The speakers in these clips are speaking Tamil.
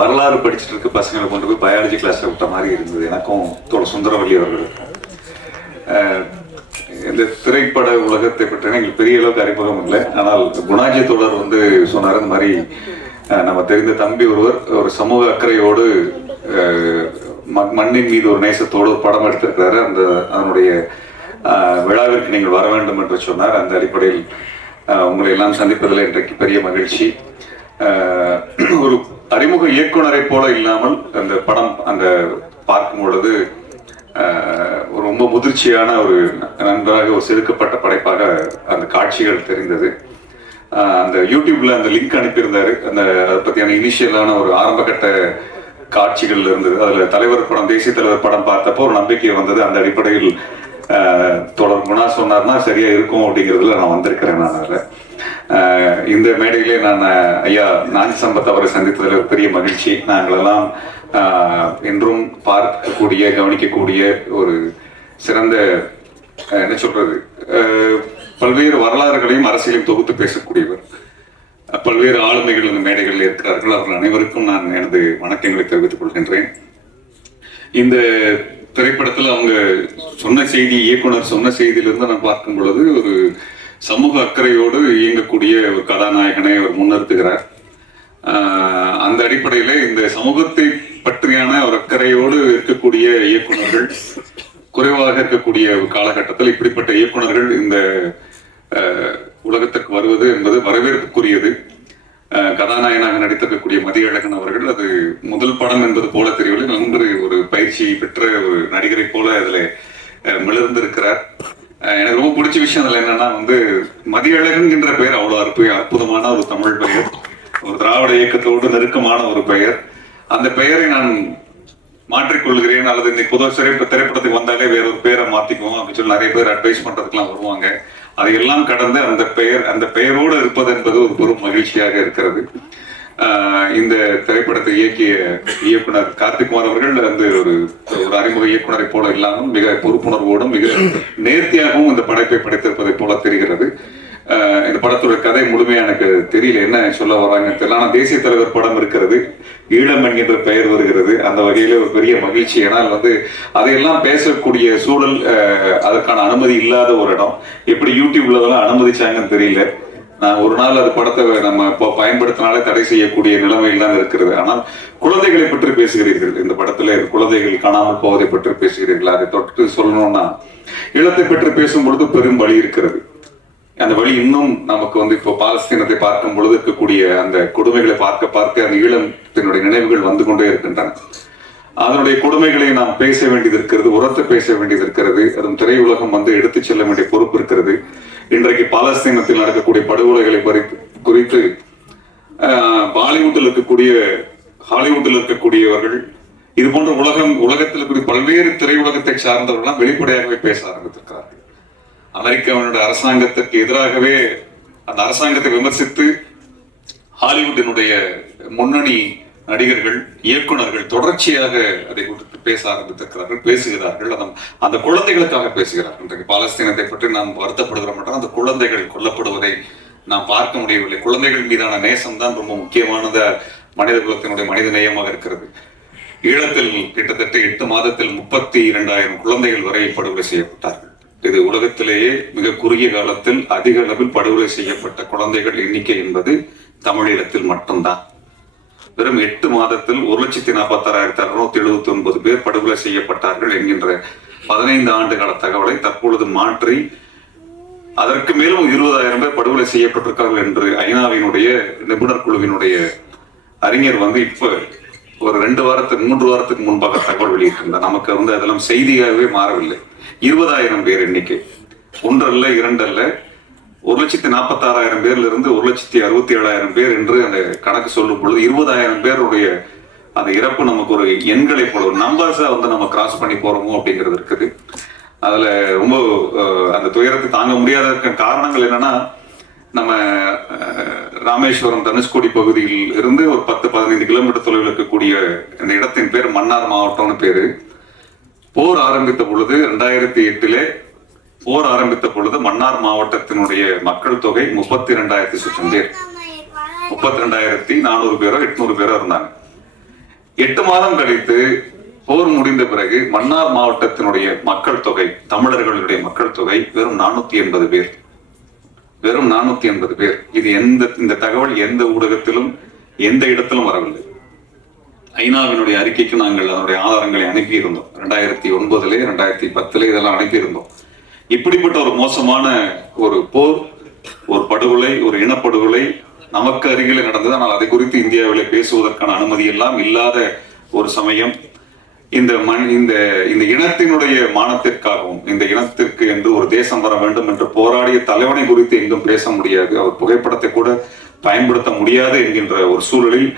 வரலாறு படிச்சுட்டு இருக்க பசங்களை கொண்டு போய் பயாலஜி கிளாஸில் விட்ட மாதிரி இருந்தது. எனக்கும் தோட சுந்தரவல்லி அவர்கள். இந்த திரைப்பட உலகத்தை பற்றி எங்களுக்கு பெரிய அளவுக்கு அறிமுகம் இல்லை. ஆனால் குணாஜி தோழர் வந்து சொன்னார் இந்த மாதிரி நம்ம தெரிந்த தம்பி ஒருவர் ஒரு சமூக அக்கறையோடு ம- மண்ணின் மீது ஒரு நேசத்தோடு ஒரு படம் எடுத்திருக்கிறாரு. அந்த அதனுடைய விழாவிற்கு நீங்கள் வர வேண்டும் என்று சொன்னார். அந்த அடிப்படையில் உங்களை எல்லாம் சந்திப்பதில் இன்றைக்கு பெரிய மகிழ்ச்சி. ஒரு அறிமுக இயக்குனரை போல இல்லாமல் அந்த படம் அந்த பார்க்கும் பொழுது ஒரு ரொம்ப முதிர்ச்சியான ஒரு நன்றாக ஒரு செதுக்கப்பட்ட படைப்பாக அந்த காட்சிகள் தெரிந்தது. அந்த யூடியூப்ல அந்த லிங்க் அனுப்பியிருந்தாரு. அந்த அதை பத்தியான இனிஷியலான ஒரு ஆரம்பகட்ட காட்சிகள் இருந்தது. அதுல தலைவர் படம் தேசிய தலைவர் படம் பார்த்தப்போ ஒரு நம்பிக்கை வந்தது. அந்த அடிப்படையில் தொடர்புனா தொடர் குணா சொன்னார்னா சரியா இருக்கும் அப்படிங்கிறதுல நான் வந்திருக்கிறேன் நான் அதில். இந்த மேடையிலே நான் ஐயா நான் சம்பத் அவரை சந்தித்ததில் ஒரு பெரிய மகிழ்ச்சி. நாங்களெல்லாம் என்றும் பார்க்கக்கூடிய கவனிக்கக்கூடிய ஒரு சிறந்த என்ன சொல்றது பல்வேறு வரலாறுகளையும் அரசியலையும் தொகுத்து பேசக்கூடியவர். பல்வேறு ஆளுமைகள் இந்த மேடைகளில் இருக்கிறார்கள். அவர்கள் அனைவருக்கும் நான் எனது வணக்கங்களை தெரிவித்துக் கொள்கின்றேன். இந்த திரைப்படத்துல அவங்க சொன்ன செய்தி இயக்குனர் சொன்ன செய்தியிலிருந்து நான் பார்க்கும் பொழுது ஒரு சமூக அக்கறையோடு இயங்கக்கூடிய ஒரு கதாநாயகனை அவர் முன்னிறுத்துகிறார். ஆஹ் அந்த அடிப்படையில் இந்த சமூகத்தை பற்றியான ஒரு அக்கறையோடு இருக்கக்கூடிய இயக்குனர்கள் குறைவாக இருக்கக்கூடிய ஒரு காலகட்டத்தில் இப்படிப்பட்ட இயக்குனர்கள் இந்த ஆஹ், உலகத்துக்கு வருவது என்பது வரவேற்புக்குரியது. ஆஹ், கதாநாயகனாக நடித்திருக்கக்கூடிய மதியழகன் அவர்கள் அது முதல் படம் என்பது போல தெரியவில்லை. நன்று ஒரு பயிற்சி பெற்ற ஒரு நடிகரை போல அதில் மிளர்ந்திருக்கிறார். எனக்கு ரொம்ப பிடிச்ச விஷயம் அதில் என்னன்னா வந்து மதியழகன் என்ற பெயர் அவ்வளவு அற்பு அற்புதமான ஒரு தமிழ் பெயர். ஒரு திராவிட இயக்கத்தோடு நெருக்கமான ஒரு பெயர். அந்த பெயரை நான் மாற்றிக்கொள்கிறேன் அல்லது இன்னைக்கு புது திரைப்பட திரைப்படத்துக்கு வந்தாலே வேற ஒரு பேரை மாத்திக்குவோம் அப்படின்னு சொல்லி நிறைய பேர் அட்வைஸ் பண்றதுக்கெல்லாம் வருவாங்க. அதையெல்லாம் கடந்து அந்த பெயர் அந்த பெயரோடு இருப்பது என்பது ஒரு பெரும் மகிழ்ச்சியாக இருக்கிறது. இந்த திரைப்படத்தை இயக்கிய இயக்குனர் கார்த்திக்குமார் அவர்கள் அந்த ஒரு ஒரு அறிமுக இயக்குனரை போல இல்லாமல் மிக பொறுப்புணர்வோடும் மிக நேர்த்தியாகவும் இந்த படைப்பை படைத்திருப்பதை போல தெரிகிறது. ஆஹ் இந்த படத்தோட கதை முழுமையா எனக்கு தெரியல என்ன சொல்ல வராங்கன்னு தெரியல. ஆனா தேசிய தலைவர் படம் இருக்கிறது ஈழம் என்கின்ற பெயர் வருகிறது. அந்த வகையில ஒரு பெரிய மகிழ்ச்சி. ஏன்னால் வந்து அதையெல்லாம் பேசக்கூடிய சூழல் அதற்கான அனுமதி இல்லாத ஒரு இடம். எப்படி யூடியூப்ல அதெல்லாம் அனுமதிச்சாங்கன்னு தெரியல. நான் ஒரு நாள் அது படத்தை நம்ம இப்போ பயன்படுத்தினாலே தடை செய்யக்கூடிய நிலைமையில் தான் இருக்கிறது. ஆனால் குழந்தைகளை பற்றி பேசுகிறீர்கள். இந்த படத்தில் குழந்தைகள் காணாமல் போவதை பற்றி பேசுகிறீர்கள். அதை தொட்டு சொல்லணும்னா ஈழத்தை பற்றி பேசும் பொழுது பெரும் வழி இருக்கிறது. அந்த வழி இன்னும் நமக்கு வந்து இப்போ பாலஸ்தீனத்தை பார்க்கும் பொழுது இருக்கக்கூடிய அந்த கொடுமைகளை பார்க்க பார்க்க அந்த ஈழத்தினுடைய நினைவுகள் வந்து கொண்டே இருக்கின்றன. அதனுடைய கொடுமைகளை நாம் பேச வேண்டியது இருக்கிறது உரத்து பேச வேண்டியது இருக்கிறது அதுவும் திரையுலகம் வந்து எடுத்துச் செல்ல வேண்டிய பொறுப்பு இருக்கிறது. இன்றைக்கு பாலஸ்தீனத்தில் நடக்கக்கூடிய படுகொலைகளை குறித்து குறித்து ஆஹ், பாலிவுட்டில் இருக்கக்கூடிய ஹாலிவுட்டில் இருக்கக்கூடியவர்கள் இது போன்ற உலகம் உலகத்தில் இருக்கக்கூடிய பல்வேறு திரையுலகத்தை சார்ந்தவர்கள்லாம் வெளிப்படையாகவே பேச ஆரம்பித்திருக்கிறார்கள். அமெரிக்காவினுடைய அரசாங்கத்திற்கு எதிராகவே அந்த அரசாங்கத்தை விமர்சித்து ஹாலிவுட்டினுடைய முன்னணி நடிகர்கள் இயக்குனர்கள் தொடர்ச்சியாக அதை குறித்து பேச ஆரம்பித்திருக்கிறார்கள் பேசுகிறார்கள். அந்த அந்த குழந்தைகளுக்காக பேசுகிறார்கள். இன்றைக்கு பாலஸ்தீனத்தை பற்றி நாம் வருத்தப்படுகிறோம் என்றால் அந்த குழந்தைகள் கொல்லப்படுவதை நாம் பார்க்க முடியவில்லை. குழந்தைகள் மீதான நேசம் தான் ரொம்ப முக்கியமானத. மனித குலத்தினுடைய மனித நேயமாக இருக்கிறது. ஈழத்தில் கிட்டத்தட்ட எட்டு மாதத்தில் முப்பத்தி இரண்டாயிரம் குழந்தைகள் வரை படுகொலை செய்யப்பட்டார்கள். இது உலகத்திலேயே மிக குறுகிய காலத்தில் அதிக அளவில் படுகொலை செய்யப்பட்ட குழந்தைகள் எண்ணிக்கை என்பது தமிழீழத்தில் மட்டும்தான். வெறும் எட்டு மாதத்தில் ஒரு லட்சத்தி நாற்பத்தாறாயிரத்தி அறுநூத்தி எழுபத்தி ஒன்பது பேர் படுகொலை செய்யப்பட்டார்கள் என்கின்ற பதினைந்து ஆண்டு கால தகவலை தற்பொழுது மாற்றி அதற்கு மேலும் இருபதாயிரம் பேர் படுகொலை செய்யப்பட்டிருக்கார்கள் என்று ஐநாவினுடைய நிபுணர் குழுவினுடைய அறிஞர் வந்து இப்ப ஒரு ரெண்டு வாரத்துக்கு மூன்று வாரத்துக்கு முன்பாக தகவல் வெளியிட்டிருந்தார். நமக்கு வந்து அதெல்லாம் செய்தியாகவே மாறவில்லை. இருபதாயிரம் பேர் எண்ணிக்கை. ஒன்றல்ல இரண்டல்ல ஒரு லட்சத்தி நாற்பத்தி ஆறாயிரம் பேர்ல இருந்து ஒரு லட்சத்தி அறுபத்தி ஏழாயிரம் பேர் என்று அந்த கணக்கு சொல்லும் பொழுது இருபதாயிரம் பேருடைய அந்த இறப்பு நமக்கு ஒரு எண்களை போல ஒரு நம்பர்ஸா வந்து நம்ம கிராஸ் பண்ணி போறோமோ அப்படிங்கிறது இருக்குது. அதுல ரொம்ப அந்த துயரத்தை தாங்க முடியாத இருக்க காரணங்கள் என்னன்னா நம்ம ராமேஸ்வரம் தனுஷ்கோடி பகுதியில் இருந்து ஒரு பத்து பதினைந்து கிலோமீட்டர் தொலைவில் இருக்கக்கூடிய இந்த இடத்தின் பேர் மன்னார் மாவட்டம்னு பேரு. போர் ஆரம்பித்த பொழுது ரெண்டாயிரத்தி எட்டிலே போர் ஆரம்பித்த பொழுது மன்னார் மாவட்டத்தினுடைய மக்கள் தொகை முப்பத்தி ரெண்டாயிரத்தி சுற்றம் பேர். முப்பத்தி ரெண்டாயிரத்தி நானூறு பேரோ எட்நூறு பேரோ இருந்தாங்க. எட்டு மாதம் கழித்து போர் முடிந்த பிறகு மன்னார் மாவட்டத்தினுடைய மக்கள் தொகை தமிழர்களுடைய மக்கள் தொகை வெறும் நானூத்தி எண்பது பேர். வெறும் நானூத்தி எண்பது பேர். இது எந்த இந்த தகவல் எந்த ஊடகத்திலும் எந்த இடத்திலும் வரவில்லை. ஐநாவினுடைய அறிக்கைக்கு நாங்கள் அதனுடைய ஆதாரங்களை அனுப்பியிருந்தோம். ரெண்டாயிரத்தி ஒன்பதுல ரெண்டாயிரத்தி பத்துல இதெல்லாம் அனுப்பியிருந்தோம். இப்படிப்பட்ட ஒரு மோசமான ஒரு போர் ஒரு படுகொலை ஒரு இனப்படுகொலை நமக்கு அருகில நடந்தது. ஆனால் அதை குறித்து இந்தியாவிலே பேசுவதற்கான அனுமதி எல்லாம் இல்லாத ஒரு சமயம். இந்த மண் இந்த இந்த இனத்தினுடைய மானத்திற்காகவும் இந்த இனத்திற்கு என்று ஒரு தேசம் வர வேண்டும் என்று போராடிய தலைவனை குறித்து எங்கும் பேச முடியாது. அவர் புகைப்படத்தை கூட பயன்படுத்த முடியாது என்கின்ற ஒரு சூழலில்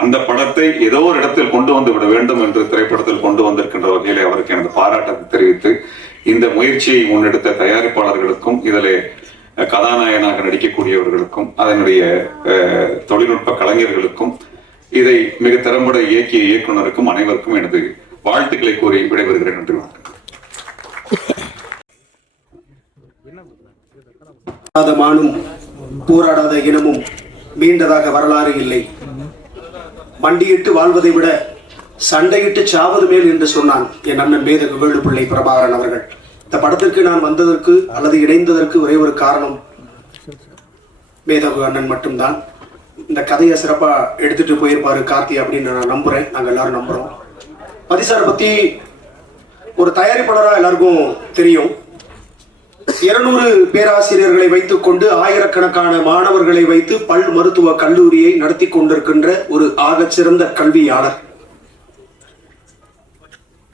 அந்த படத்தை ஏதோ ஒரு இடத்தில் கொண்டு வந்து விட வேண்டும் என்று திரைப்படத்தில் கொண்டு வந்திருக்கின்ற வகையிலே அவருக்கு எனது பாராட்டத்தை தெரிவித்து இந்த முயற்சியை முன்னெடுத்த தயாரிப்பாளர்களுக்கும் இதில் கதாநாயகனாக நடிக்கக்கூடியவர்களுக்கும் அதனுடைய அஹ், தொழில்நுட்ப கலைஞர்களுக்கும் இதை மிக திறம்பட இயக்கிய இயக்குனருக்கும் அனைவருக்கும் எனது வாழ்த்துக்களை கூறி விடைபெறுகிறேன். நன்றி போராடாத மானும் போராடாத இனமும் மீண்டதாக வரலாறு இல்லை. மண்டியிட்டு வாழ்வதை விட சண்டையிட்டு சாவது மேல் என்று சொன்னான் என் அண்ணன் மேதகு வேலுப்பிள்ளை பிரபாகரன் அவர்கள். இந்த படத்திற்கு நான் வந்ததற்கு அல்லது இணைந்ததற்கு ஒரே ஒரு காரணம் மேதகு அண்ணன் மட்டும்தான். இந்த கதையை சிறப்பாக எடுத்துட்டு போயிருப்பாரு கார்த்தி அப்படின்னு நான் நம்புறேன். நாங்கள் எல்லாரும் நம்புறோம். பதிசாரை பத்தி ஒரு தயாரிப்பாளராக எல்லாருக்கும் தெரியும். இருநூறு பேராசிரியர்களை வைத்துக் கொண்டு ஆயிரக்கணக்கான மாணவர்களை வைத்து பல் மருத்துவ கல்லூரியை நடத்தி கொண்டிருக்கின்ற ஒரு ஆகச்சிறந்த கல்வியாளர்.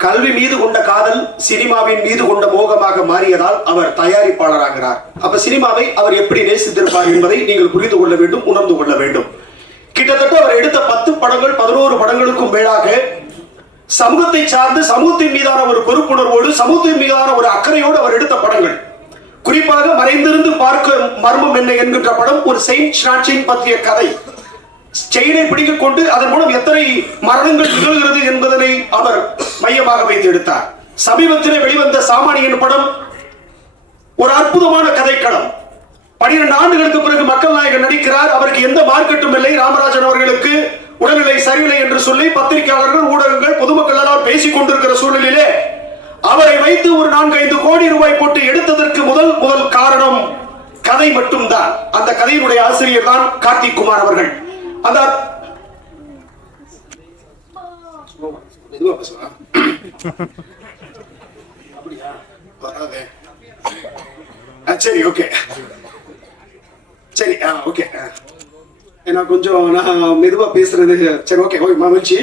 கல்வி மீது கொண்ட காதல் சினிமாவின் மீது கொண்ட மோகமாக மாறியதால் அவர் தயாரிப்பாளராகிறார். அப்ப சினிமாவை அவர் எப்படி நேசித்திருப்பார் என்பதை நீங்கள் புரிந்து கொள்ள வேண்டும் உணர்ந்து கொள்ள வேண்டும். கிட்டத்தட்ட அவர் எடுத்த பத்து படங்கள் பதினோரு படங்களுக்கும் மேலாக சமூகத்தை சார்ந்து சமூகத்தின் மீதான ஒரு பொறுப்புணர்வோடு சமூகத்தின் மீதான ஒரு அக்கறையோடு அவர் எடுத்த படங்கள். குறிப்பாக மறைந்திருந்து பார்க்க மர்மம் என்ன என்கின்ற படம் ஒரு செயின்ட் பற்றிய கதை. செயினை பிடிக்கக் கொண்டு அதன் மூலம் எத்தனை மரணங்கள் நிகழ்கிறது என்பதனை அவர் மையமாக வைத்து எடுத்தார். சமீபத்திலே வெளிவந்த சாமானியன் படம் ஒரு அற்புதமான கதைக்களம். பனிரெண்டு ஆண்டுகளுக்கு பிறகு மக்கள் நாயகன் நடிக்கிறார். அவருக்கு எந்த மார்க்கெட்டும் இல்லை. ராமராஜன் அவர்களுக்கு உடல்நிலை சரியில்லை என்று சொல்லி பத்திரிகையாளர்கள் ஊடகங்கள் பொதுமக்கள் எல்லாம் பேசிக் கொண்டிருக்கிற சூழலிலே அவரை வைத்து ஒரு நான்கு ஐந்து கோடி ரூபாய் போட்டு எடுத்ததற்கு முதல் முதல் காரணம் கதை மட்டும்தான். அந்த கதையினுடைய ஆசிரியர் தான் கார்த்திக் குமார் அவர்கள். அதான் மெதுவா பேசுவா? அப்படியா? வராதே. சரி ஓகே சரி ஆ ஓகே ஏன்னா கொஞ்சம் நான் மெதுவா பேசுறது சரி ஓகே ஓகே மகிழ்ச்சி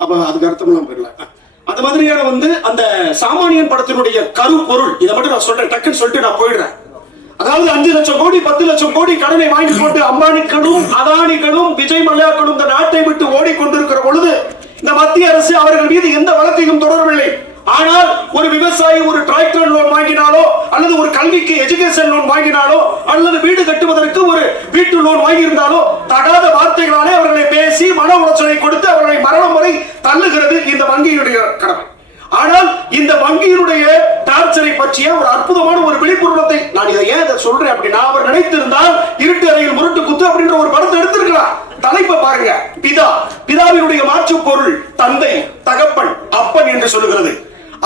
அப்ப அதுக்கு அர்த்தம்லாம் போயிடலாம் அந்த மாதிரியான வந்து அந்த சாமானியன் படத்தினுடைய கரு பொருள் இதை மட்டும் நான் சொல்றேன் டக்குன்னு சொல்லிட்டு நான் போயிடுறேன் அதாவது அஞ்சு லட்சம் கோடி பத்து லட்சம் கோடி கடனை வாங்கி போட்டு அம்பானிக்களும் அதானிகளும் விஜய் மல்லையாக்களும் இந்த நாட்டை விட்டு ஓடிக்கொண்டிருக்கிற பொழுது இந்த மத்திய அரசு அவர்கள் மீது எந்த வழக்கையும் தொடரவில்லை. ஆனால் ஒரு விவசாயி ஒரு டிராக்டர் லோன் வாங்கினாலோ அல்லது ஒரு கல்விக்கு எஜுகேஷன் லோன் வாங்கினாலோ அல்லது வீடு கட்டுவதற்கு ஒரு வீட்டு லோன் வாங்கியிருந்தாலோ தகாத வார்த்தைகளாலே அவர்களை பேசி மன உளைச்சலை கொடுத்து அவர்களை மரணம் வரை தள்ளுகிறது இந்த வங்கியினுடைய கடமை ஆனால் இந்த வங்கியினுடைய டார்ச்சரை பற்றிய ஒரு அற்புதமான ஒரு விழிப்புணர்வத்தை நான் இதை ஏன் இதை சொல்றேன் அப்படின்னா அவர் நினைத்திருந்தால் இருட்டு அறையில் முரட்டு குத்து அப்படின்ற ஒரு படத்தை எடுத்திருக்கலாம். தலைப்பை பாருங்க. பிதா பிதாவினுடைய மாற்று பொருள் தந்தை தகப்பன் அப்பன் என்று சொல்லுகிறது.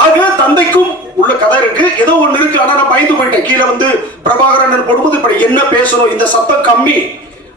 ஆக தந்தைக்கும் உள்ள கதை இருக்கு. ஏதோ ஒண்ணு இருக்கு. ஆனா நான் பயந்து போயிட்டேன். கீழே வந்து பிரபாகரன் போடும்போது இப்ப என்ன பேசணும்? இந்த சத்தம் கம்மி.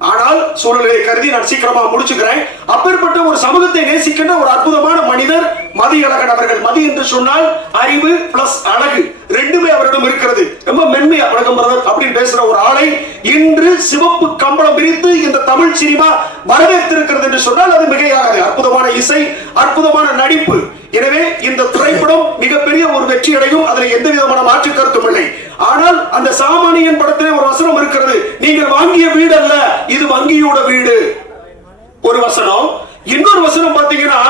ஆனால் சூழ்நிலையை கருதி நான் சீக்கிரமா முடிச்சுக்கிறேன். அப்பேற்பட்ட ஒரு சமூகத்தை நேசிக்கின்ற ஒரு அற்புதமான மனிதர் மதி அழகன் அவர்கள். மதி என்று சொன்னால் அறிவு பிளஸ் அழகு. ரெண்டுமே அவரிடம் இருக்கிறது. ரொம்ப மென்மையா வணக்கம் பிரதர் அப்படின்னு பேசுற ஒரு ஆளை இன்று சிவப்பு கம்பளம் பிரித்து இந்த தமிழ் சினிமா வரவேற்றிருக்கிறது என்று சொன்னால் அது மிகையாகாது. அற்புதமான இசை அற்புதமான நடிப்பு. எனவே இந்த திரைப்படம் மிகப்பெரிய ஒரு வெற்றி அடையும் அதில் எந்த விதமான மாற்று கருத்தும் இல்லை. ஆனால் அந்த சாமானியன் படத்திலே ஒரு வசனம் இருக்கிறது. நீங்கள் வாங்கிய வீடு அல்ல இது வங்கியோட வீடு. ஒரு வசனம். இன்னொரு வசனம் பாத்தீங்கன்னா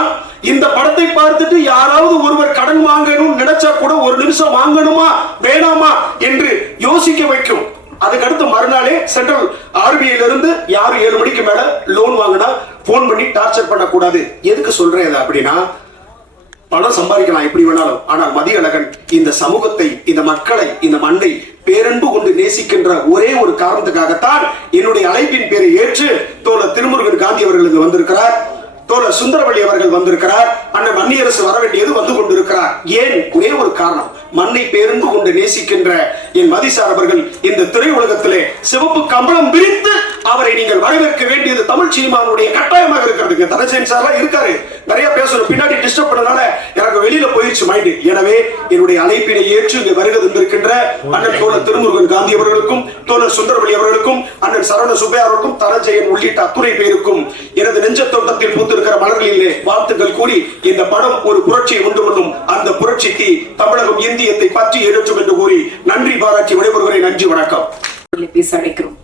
இந்த படத்தை பார்த்துட்டு யாராவது ஒருவர் கடன் வாங்கணும் நினைச்சா கூட ஒரு நிமிஷம் வாங்கணுமா வேணாமா என்று யோசிக்க வைக்கும். அதுக்கடுத்து மறுநாளே சென்ட்ரல் ஆர்பிஐல இருந்து யாரும் ஏழு மணிக்கு மேல லோன் வாங்கினா போன் பண்ணி டார்ச்சர் பண்ணக்கூடாது. எதுக்கு சொல்றேன் அப்படின்னா பணம் சம்பாதிக்கலாம் எப்படி வேணாலும். ஆனால் மதியழகன் இந்த சமூகத்தை இந்த மக்களை இந்த மண்ணை பேரன்பு கொண்டு நேசிக்கின்ற ஒரே ஒரு காரணத்துக்காகத்தான் என்னுடைய அழைப்பின் பேரை ஏற்று தோழர் திருமுருகன் காந்தி அவர்கள் இங்கு வந்திருக்கிறார். தோழர் சுந்தரவள்ளி அவர்கள் வந்திருக்கிறார். அண்ணன் மன்னியரசு வர வேண்டியது வந்து கொண்டிருக்கிறார். ஏன்? ஒரே ஒரு காரணம். மண்ணை பேருந்து கொண்டு நேசிக்கின்ற என் மதிசார் அவர்கள் இந்த திரையுலகத்திலே சிவப்பு கம்பளம் பிரித்து அவரை நீங்கள் வரவேற்க வேண்டியது தமிழ் சினிமாவுடைய கட்டாயமாக இருக்கிறது. தனசேன் சார்லாம் இருக்காரு. நிறைய பேசணும். பின்னாடி டிஸ்டர்ப் பண்ணனால எனக்கு வெளியில போயிருச்சு மைண்டு எனவே என்னுடைய அழைப்பினை ஏற்று இங்கு வருகை தந்திருக்கின்ற அண்ணன் தோழர் திருமுருகன் காந்தி அவர்களுக்கும் தோழர் சுந்தரவழி அவர்களுக்கும் அண்ணன் சரவண சுப்பையா அவர்களுக்கும் தனஜெயன் உள்ளிட்ட அத்துணை பேருக்கும் எனது நெஞ்ச தோட்டத்தில் கொடுத்திருக்கிற மலர்களிலே வாழ்த்துக்கள் கூறி இந்த படம் ஒரு புரட்சியை உண்டு பண்ணும். அந்த புரட்சிக்கு தமிழகம் இந்தியத்தை பற்றி எடுக்கும் என்று கூறி நன்றி பாராட்டி விடைபெறுகிறேன். நன்றி வணக்கம். பேச அழைக்கிறோம்.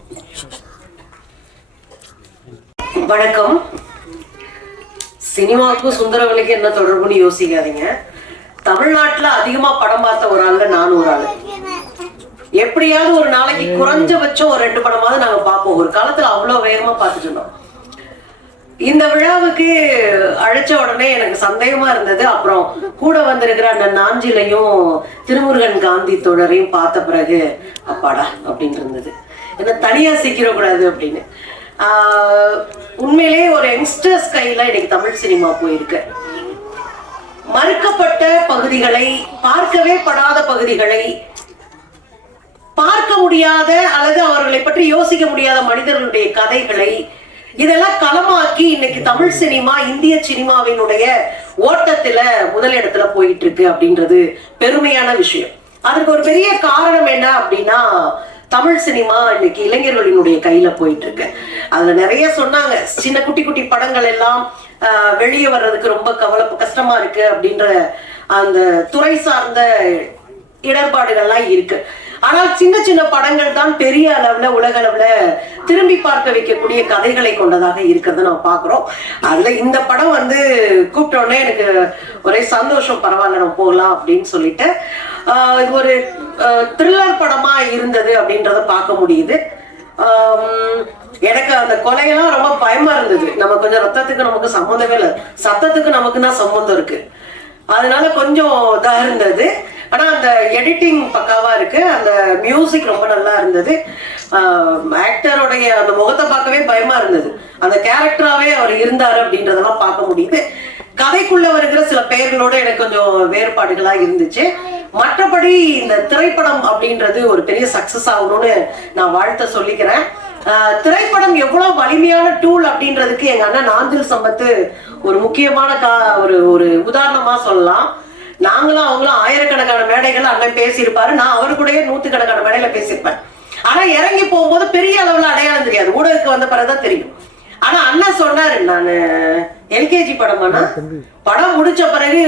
வணக்கம். சினிமாவுக்கும் சுந்தரவனுக்கு என்ன தொடர்புன்னு யோசிக்காதீங்க. தமிழ்நாட்டுல அதிகமா படம் பார்த்த ஒரு ஆள்ல நானும் ஒரு ஆளு. எப்படியாவது ஒரு நாளைக்கு குறைஞ்சபட்சம் ஒரு ரெண்டு படமாவது நாங்க பார்ப்போம். ஒரு காலத்துல அவ்வளவு வேகமா பார்த்துட்டு இருந்தோம். இந்த விழாவுக்கு அழைச்ச உடனே எனக்கு சந்தேகமா இருந்தது. அப்புறம் கூட வந்திருக்கிற அந்த நாஞ்சிலையும் திருமுருகன் காந்தி தொடரையும் பார்த்த பிறகு அப்பாடா அப்படின்னு இருந்தது. என்ன தனியா சிக்கிற அப்படின்னு. ஆஹ் உண்மையிலேயே ஒரு யங்ஸ்டர்ஸ் கையில இன்னைக்கு தமிழ் சினிமா போயிருக்கு. மறுக்கப்பட்ட பகுதிகளை பார்க்கவே படாத பகுதிகளை பார்க்க முடியாத அல்லது அவர்களை பற்றி யோசிக்க முடியாத மனிதர்களுடைய கதைகளை இதெல்லாம் களமாக்கி இன்னைக்கு தமிழ் சினிமா இந்திய சினிமாவினுடைய ஓட்டத்துல முதலிடத்துல போயிட்டு இருக்கு அப்படின்றது பெருமையான விஷயம். அதுக்கு ஒரு பெரிய காரணம் என்ன அப்படின்னா தமிழ் சினிமா இன்னைக்கு இளைஞர்களினுடைய கையில போயிட்டு இருக்கு அதுல நிறைய சொன்னாங்க சின்ன குட்டி குட்டி படங்கள் எல்லாம் வெளியே வர்றதுக்கு ரொம்ப கவலை கஷ்டமா இருக்கு அப்படின்ற அந்த துறை சார்ந்த இடர்பாடுகள்லாம் இருக்கு. ஆனால் சின்ன சின்ன படங்கள் தான் பெரிய அளவுல உலக அளவுல திரும்பி பார்க்க வைக்கக்கூடிய கதைகளை கொண்டதாக இருக்கிறத நம்ம பாக்குறோம் அதுல இந்த படம் வந்து கூப்பிட்டோடனே எனக்கு ஒரே சந்தோஷம் பரவாயில்ல நம்ம போகலாம் அப்படின்னு சொல்லிட்டு இது ஒரு த்ரில்லர் படமா இருந்தது அப்படின்றத பார்க்க முடியுது. எனக்கு அந்த கொலையெல்லாம் ரொம்ப பயமா இருந்தது. நம்ம கொஞ்சம் ரத்தத்துக்கு நமக்கு சம்மந்தமே இல்லை. சத்தத்துக்கு நமக்கு தான் சம்மந்தம் இருக்கு. அதனால கொஞ்சம் இதாக இருந்தது. ஆனால் அந்த எடிட்டிங் பக்காவாக இருக்கு. அந்த மியூசிக் ரொம்ப நல்லா இருந்தது. ஆக்டருடைய அந்த முகத்தை பார்க்கவே பயமா இருந்தது. அந்த கேரக்டராகவே அவர் இருந்தார் அப்படின்றதெல்லாம் பார்க்க முடியுது. கதைக்குள்ள வருகிற சில பெயர்களோட எனக்கு கொஞ்சம் வேறுபாடுகளாக இருந்துச்சு. மற்றபடி இந்த திரைப்படம் அப்படின்றது ஒரு பெரிய சக்சஸ் ஆகணும்னு நான் வாழ்த்த சொல்லிக்கிறேன். திரைப்படம் எவ்வளவு வலிமையான டூல் அப்படின்றதுக்கு எங்க அண்ணன் நாந்தில் சம்பத்து ஒரு முக்கியமான கா ஒரு ஒரு உதாரணமா சொல்லலாம். நாங்களும் அவங்களும் ஆயிரக்கணக்கான மேடைகள் அண்ணன் பேசியிருப்பாரு. நான் அவரு கூடயே நூத்துக்கணக்கான மேடையில பேசியிருப்பேன். ஆனா இறங்கி போகும்போது பெரிய அளவுல அடையாளம் தெரியாது. ஊடகத்துக்கு வந்த பிறகுதான் தெரியும். ஆனா அண்ணா சொன்னாரு நான் எல்கேஜி படமானா? படம் முடிச்ச பிறகு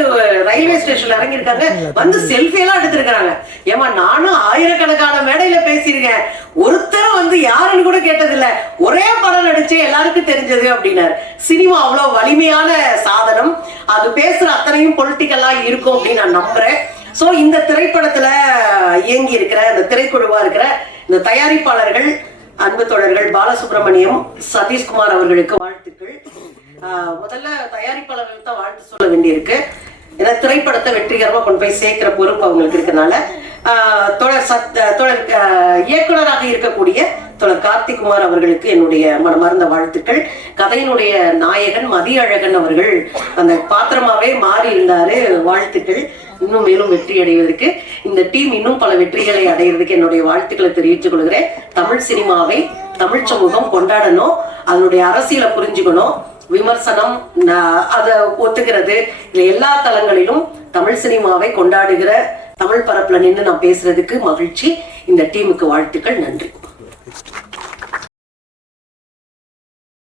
ரயில்வே ஸ்டேஷன்ல இறங்கியிருக்காங்க. வந்து செல்ஃபி எல்லாம் எடுத்திருக்காங்க ஏமா நானும் ஆயிரக்கணக்கான மேடையில பேசியிருக்கேன். ஒருத்தரும் வந்து யாருன்னு கூட கேட்டதில்ல. ஒரே படம் நடிச்சு எல்லாருக்கும் தெரிஞ்சது அப்படின்னாரு. சினிமா அவ்வளவு வலிமையான சாதனம். அது பேசுற அத்தனையும் பொலிட்டிக்கலா இருக்கும் அப்படின்னு நான் நம்புறேன். சோ இந்த திரைப்படத்துல இயங்கி இருக்கிற இந்த திரைக்குழுவா இருக்கிற இந்த தயாரிப்பாளர்கள் அன்பு தோழர்கள் பாலசுப்ரமணியம் சதீஷ்குமார் அவர்களுக்கு முதல்ல தயாரிப்பாளர்கள் தான் வாழ்த்து சொல்ல வேண்டியிருக்கு. ஏன்னா திரைப்படத்தை வெற்றிகரமா கொண்டு போய் சேர்க்கிற பொறுப்பு அவங்களுக்கு இருக்கனால ஆஹ் தொடர் சத் தொடர் இயக்குனராக இருக்கக்கூடிய தொடர் கார்த்திகுமார் அவர்களுக்கு என்னுடைய மனமார்ந்த வாழ்த்துக்கள். கதையினுடைய நாயகன் மதியழகன் அவர்கள் அந்த பாத்திரமாவே மாறி இருந்தாரு வாழ்த்துக்கள். இன்னும் மேலும் வெற்றி அடைவதற்கு இந்த டீம் இன்னும் பல வெற்றிகளை அடைகிறதுக்கு என்னுடைய வாழ்த்துக்களை தெரிவித்துக் கொள்கிறேன். தமிழ் சினிமாவை தமிழ் சமூகம் கொண்டாடணும். அதனுடைய அரசியலை புரிஞ்சுக்கணும். விமர்சனம் அதை ஒத்துக்கிறது. இது எல்லா தளங்களிலும் தமிழ் சினிமாவை கொண்டாடுகிற தமிழ் பரப்புல நின்று நான் பேசுறதுக்கு மகிழ்ச்சி. இந்த டீமுக்கு வாழ்த்துக்கள் நன்றி.